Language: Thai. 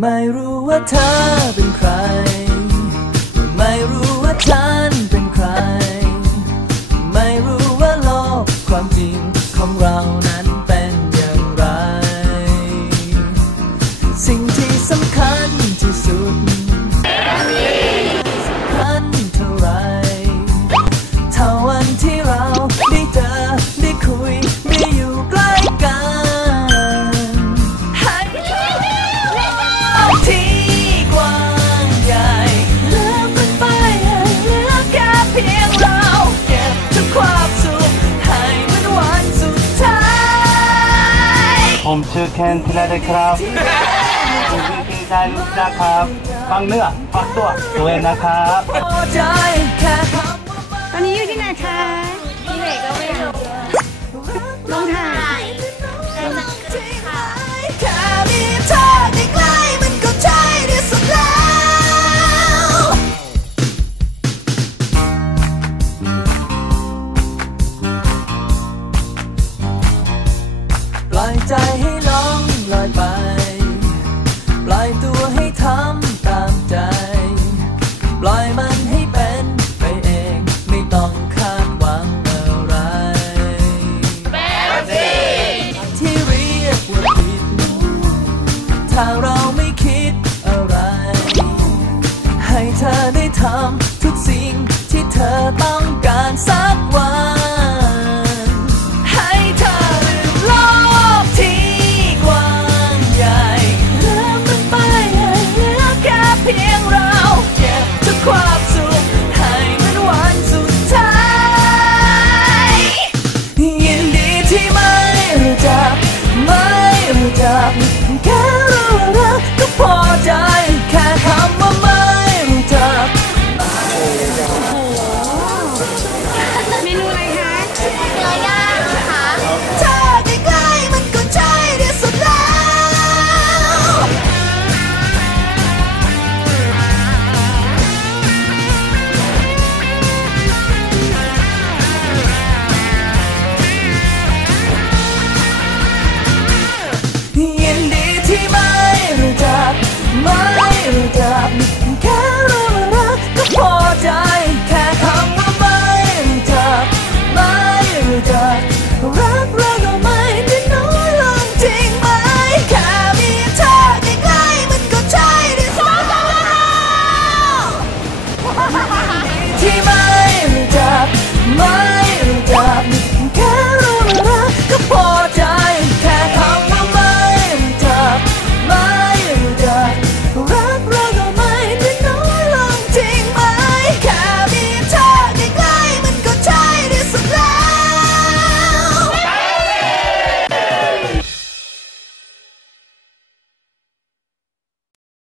ไม่รู้ว่าเธอเป็นใคร ไม่รู้ว่าฉันเป็นใคร ไม่รู้ว่าโลกความจริงของเรา ชื่อเคนทีละเลยครับคุณพี่ได้รู้จักครับฟังเนื้อฟังตัวตัวเองนะครับตอนนี้อยู่ที่ไหนคะที่ไหนก็ไม่รู้ลงถ่ายใจ เราไม่คิดอะไร ให้เธอได้ทำทุกสิ่งที่เธอต้อง My